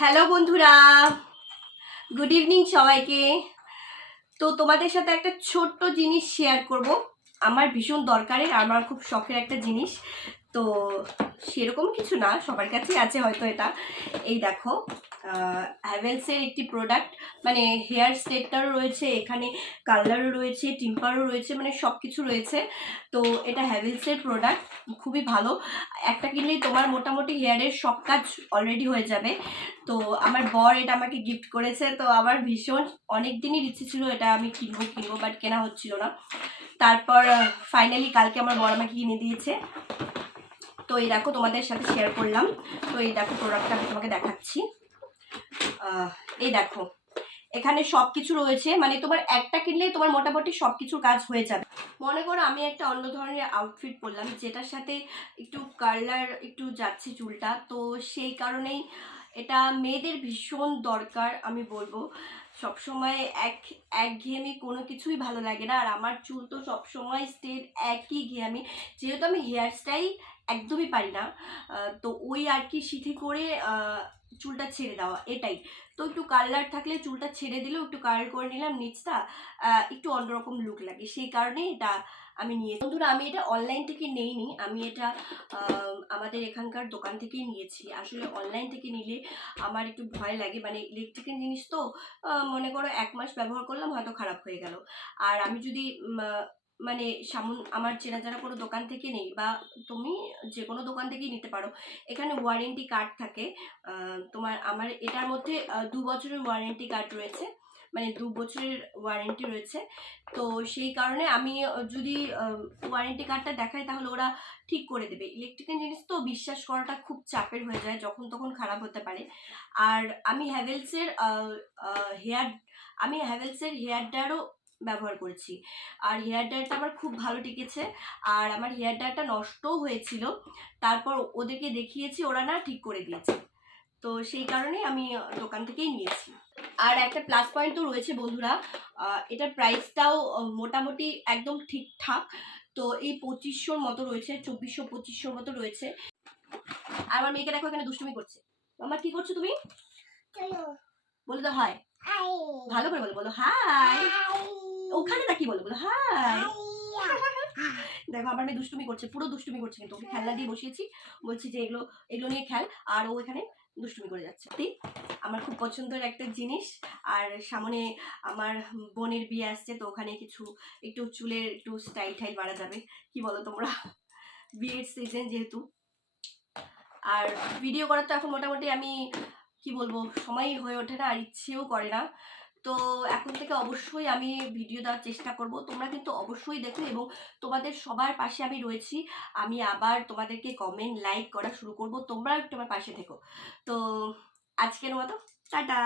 Hello বন্ধুরা, good evening সবাইকে। তো তোমাদের সাথে একটা ছোট্ট জিনিস শেয়ার করব, আমার ভীষণ দরকারের, আমার খুব শখের একটা জিনিস। তো সেরকম কিছু না, সবার কাছেই আছে হয়তো এটা। এই দেখো, হ্যাভেলসের একটি প্রোডাক্ট, মানে হেয়ার স্ট্রেটনারও রয়েছে, এখানে কালারও রয়েছে, টিম্পারও রয়েছে, মানে সব কিছু রয়েছে। তো এটা হ্যাভেলসের প্রোডাক্ট, খুবই ভালো। একটা কিনলেই তোমার মোটামুটি হেয়ারের সব কাজ অলরেডি হয়ে যাবে। তো আমার বর এটা আমাকে গিফট করেছে, তো আমার ভীষণ অনেক দিনই ইচ্ছে ছিল এটা আমি কিনবো, বাট কেনা হচ্ছিল না। তারপর ফাইনালি কালকে আমার বর আমাকে কিনে দিয়েছে। তো এই দেখো, তোমাদের সাথে শেয়ার করলাম। তো এই দেখো প্রোডাক্টটা আমি তোমাকে দেখাচ্ছি। এই দেখো, এখানে সব কিছু রয়েছে, মানে তোমার একটা কিনলেই তোমার মোটামুটি সব কিছুর কাজ হয়ে যাবে। মনে করো আমি একটা অন্য ধরনের আউটফিট পরলাম, যেটার সাথে একটু কালার একটু যাচ্ছে চুলটা, তো সেই কারণেই এটা মেয়েদের ভীষণ দরকার। আমি বলবো সবসময় একঘেয়েমি কোনো কিছুই ভালো লাগে না, আর আমার চুল তো সবসময় স্টেট একই ঘেয়েমি, যেহেতু আমি হেয়ার স্টাইল একদমই পারি না। তো ওই আর কি সিথি করে চুলটা ছেড়ে দেওয়া, এটাই। তো একটু কালার থাকলে চুলটা ছেড়ে দিলেও একটু কালার করে নিলাম নিচটা, একটু অন্যরকম লুক লাগে, সেই কারণে এটা আমি নিয়ে। বন্ধুরা, আমি এটা অনলাইন থেকে নেইনি, আমি এটা আমাদের এখানকার দোকান থেকেই নিয়েছি। আসলে অনলাইন থেকে নিলে আমার একটু ভয় লাগে, মানে ইলেকট্রিক্যাল জিনিস তো, মনে করো 1 মাস ব্যবহার করলাম, হয়তো খারাপ হয়ে গেল। আর আমি যদি মানে আমার চেনা জানা কোনো দোকান থেকে নেই, বা তুমি যে কোনো দোকান থেকেই নিতে পারো, এখানে ওয়ারেন্টি কার্ড থাকে। আমার এটার মধ্যে 2 বছরের ওয়ারেন্টি কার্ড রয়েছে, মানে 2 বছরের ওয়ারেন্টি রয়েছে। তো সেই কারণে আমি যদি ওয়ারেন্টি কার্ডটা দেখাই, তাহলে ওরা ঠিক করে দেবে। ইলেকট্রিক্যাল জিনিস তো বিশ্বাস করাটা খুব চাপের হয়ে যায়, যখন তখন খারাপ হতে পারে। আর আমি হ্যাভেলসের হেয়ার ড্রায়ারও ব্যবহার করেছি, আর হেয়ার ড্রায়ারটা আমার খুব ভালো টিকেছে। আর আমার হেয়ার ড্রায়ারটা নষ্টও হয়েছিল, তারপর ওদেরকে দেখিয়েছি, ওরা না ঠিক করে দিয়েছে। তো সেই কারণেই আমি দোকান থেকেই নিয়েছি। আর একটা প্লাস পয়েন্ট তো রয়েছে বন্ধুরা, এটার প্রাইসটাও মোটামুটি একদম ঠিকঠাক। তো এই 2500 মতো রয়েছে, 2400-2500 মতো রয়েছে। আর আমার মেয়েকে দেখো এখানে দুষ্টুমি করছে। মামা কি করছো তুমি? বলে দাও হাই। ভালো করে বলো, বলো হাই। ওখানে তা কি বলো, বলো হাই। দেখো আমার মেয়ে দুষ্টুমি করছে, পুরো দুষ্টুমি করছে, কিন্তু ওকে খেলনা দিয়ে বসিয়েছি, বলছি যে এগুলো এগুলো নিয়ে খেল, আর ও এখানে দুষ্টুমি করে যাচ্ছে। আমার খুব পছন্দের একটা জিনিস। আর সামনে আমার বোনের বিয়ে আসছে, তো ওখানে একটু চুলের একটু স্টাইল ঠাইল বাড়া যাবে, কি বলো তোমরা? বিয়ের সিজন যেহেতু। আর ভিডিও করার তো এখন মোটামুটি আমি কি বলবো, সময় হয়ে ওঠে না, আর ইচ্ছেও করে না। তো এখন থেকে অবশ্যই আমি ভিডিও দেওয়ার চেষ্টা করব, তোমরা কিন্তু অবশ্যই দেখো, এবং তোমাদের সবার পাশে আমি রয়েছি। আমি আবার তোমাদেরকে কমেন্ট লাইক করা শুরু করব, তোমরাও একটু আমার পাশে থেকো। তো আজকের মতো টাটা।